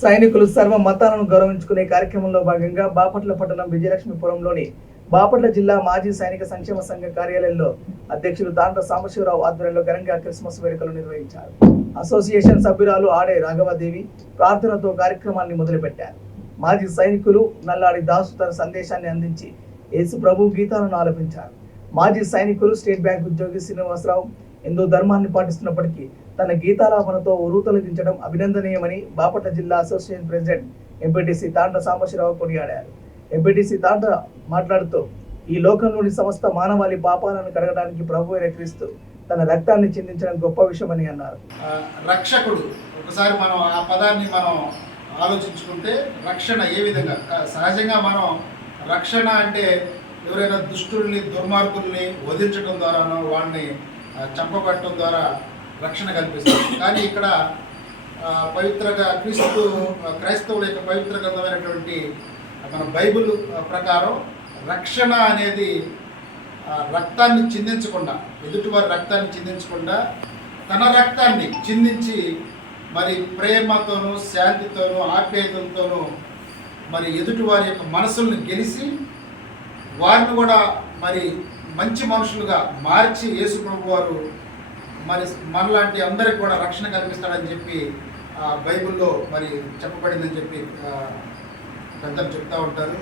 సైనికులు సర్వ మతాలను గౌరవించుకునే కార్యక్రమంలో భాగంగా బాపట్ల పట్టణం విజయలక్ష్మీపురంలోని బాపట్ల జిల్లా మాజీ సైనిక సంక్షేమ సంఘ కార్యాలయంలో అధ్యక్షులు తాండ్ర సాంబశివరావు ఆధ్వర్యంలో ఘనంగా క్రిస్మస్ వేడుకలు నిర్వహించారు. అసోసియేషన్ సభ్యురాలు ఆడే రాఘవదేవి ప్రార్థనతో కార్యక్రమాన్ని మొదలుపెట్టారు. మాజీ సైనికులు నల్లాడి దాసు తన సందేశాన్ని అందించి యేసు ప్రభు గీతాలను ఆలపించారు. మాజీ సైనికులు స్టేట్ బ్యాంక్ ఉద్యోగి శ్రీనివాసరావు హిందూ ధర్మాన్ని పాటిస్తున్నప్పటికీ తన గీతాలాపనతో ఉరుతొలగించడం అభినందనీయమని బాపట్ల జిల్లా అసోసియేషన్ ప్రెసిడెంట్ ఎంపీటీసీ తాండ్ర సాంబశివరావు కొనియాడారు. ఎంపీటీసీ తాండ్ర మాట్లాడుతూ ఈ లోకంలోని సమస్త మానవాళి పాపాలను కడగడానికి ప్రభు అయిన క్రీస్తు తన రక్తాన్ని చిందించడం గొప్ప విషయమని అన్నారు. రక్షకుడు ఒకసారి మనం ఆ పదాన్ని మనం ఆలోచించుకుంటే రక్షణ ఏ విధంగా సహజంగా మనం రక్షణ అంటే ఎవరైనా దుష్టుల్ని దుర్మార్గుల్ని వధించడం ద్వారానో వాడిని చంపబట్టడం ద్వారా రక్షణ కల్పిస్తుంది. కానీ ఇక్కడ పవిత్రగా క్రైస్తవుల యొక్క పవిత్ర గ్రంథమైనటువంటి మన బైబిల్ ప్రకారం రక్షణ అనేది రక్తాన్ని చిందించకుండా, ఎదుటివారి రక్తాన్ని చిందించకుండా తన రక్తాన్ని చిందించి మరి ప్రేమతోనూ శాంతితోనూ ఆప్యాయతలతోనూ మరి ఎదుటివారి యొక్క మనసుల్ని గెలిచి వారిని కూడా మరి మంచి మనుషులుగా మార్చి యేసు ప్రభు వారు మరి మనలాంటి అందరికి కూడా రక్షణ కల్పిస్తాడని చెప్పి బైబిల్లో మరి చెప్పబడిందని చెప్పి పెద్దలు చెప్తూ ఉంటారు.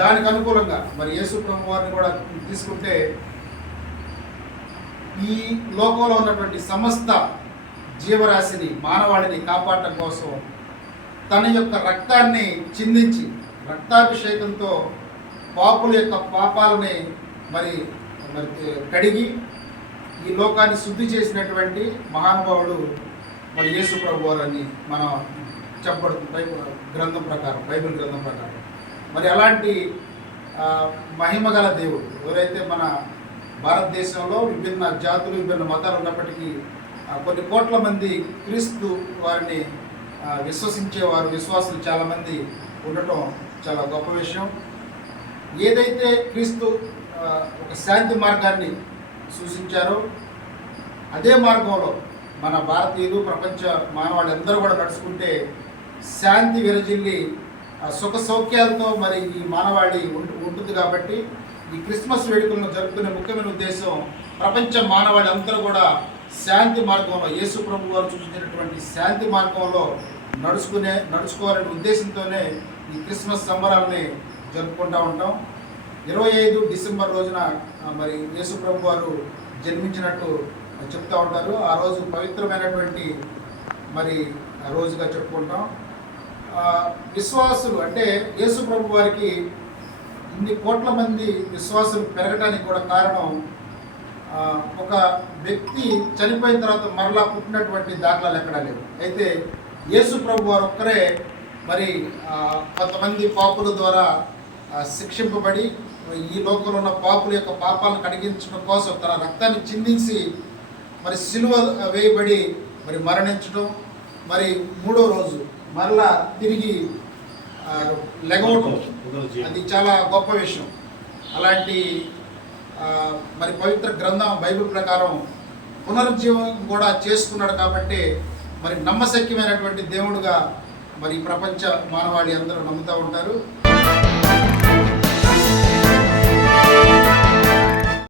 దానికి అనుకూలంగా మరి యేసు ప్రభు వారిని కూడా తీసుకుంటే ఈ లోకంలో ఉన్నటువంటి సమస్త జీవరాశిని మానవాళిని కాపాడటం కోసం తన యొక్క రక్తాన్ని చిందించి రక్తాభిషేకంతో పాపుల యొక్క పాపాలని మరి కడిగి ఈ లోకాన్ని శుద్ధి చేసినటువంటి మహానుభావుడు మరి యేసు ప్రభు వారని మనం చెప్పబడుతుంది గ్రంథం ప్రకారం, బైబిల్ గ్రంథం ప్రకారం. మరి అలాంటి మహిమగల దేవుడు ఎవరైతే మన భారతదేశంలో విభిన్న జాతులు విభిన్న మతాలు ఉన్నప్పటికీ కొన్ని కోట్ల మంది క్రీస్తు వారిని విశ్వసించేవారు, విశ్వాసులు చాలామంది ఉండటం చాలా గొప్ప విషయం. ఏదైతే క్రీస్తు ఒక శాంతి మార్గాన్ని సూచించారో అదే మార్గంలో మన భారతీయులు, ప్రపంచ మానవాళి అందరూ కూడా నడుచుకుంటే శాంతి విరజిల్లి సుఖ సౌఖ్యాలతో మరి ఈ మానవాళి ఉంటుంది. కాబట్టి ఈ క్రిస్మస్ వేడుకలను జరుపుకునే ముఖ్యమైన ఉద్దేశం ప్రపంచ మానవాళి అందరూ కూడా శాంతి మార్గంలో యేసు ప్రభు వారు సూచించినటువంటి శాంతి మార్గంలో నడుచుకోవాలనే ఉద్దేశంతోనే ఈ క్రిస్మస్ సంబరాలని జరుపుకుంటూ ఉంటాం. 25 డిసెంబర్ రోజున మరి యేసు ప్రభు వారు జన్మించినట్టు చెప్తూ ఉంటారు. ఆ రోజు పవిత్రమైనటువంటి మరి రోజుగా చెప్పుకుంటాం. విశ్వాసులు అంటే యేసు ప్రభు వారికి ఇన్ని కోట్ల మంది విశ్వాసులు పెరగడానికి కూడా కారణం ఒక వ్యక్తి చనిపోయిన తర్వాత మరలా పుట్టినటువంటి దాఖలాలు ఎక్కడా లేవు. అయితే యేసు ప్రభు వారు ఒక్కరే మరి కొంతమంది పాపుల ద్వారా శిక్షింపబడి ఈ లోకంలో ఉన్న పాపుల యొక్క పాపాలను కడిగించడం కోసం తన రక్తాన్ని చిందించి మరి సిలువ వేయబడి మరి మరణించడం, మరి 3వ రోజు మరలా తిరిగి లెగవటం, అది చాలా గొప్ప విషయం. అలాంటి మరి పవిత్ర గ్రంథం బైబిల్ ప్రకారం పునరుజ్జీవం కూడా చేసుకున్నాడు. కాబట్టి మరి నమ్మశక్యమైనటువంటి దేవుడుగా మరి ప్రపంచ మానవాళి అందరూ నమ్ముతూ ఉంటారు.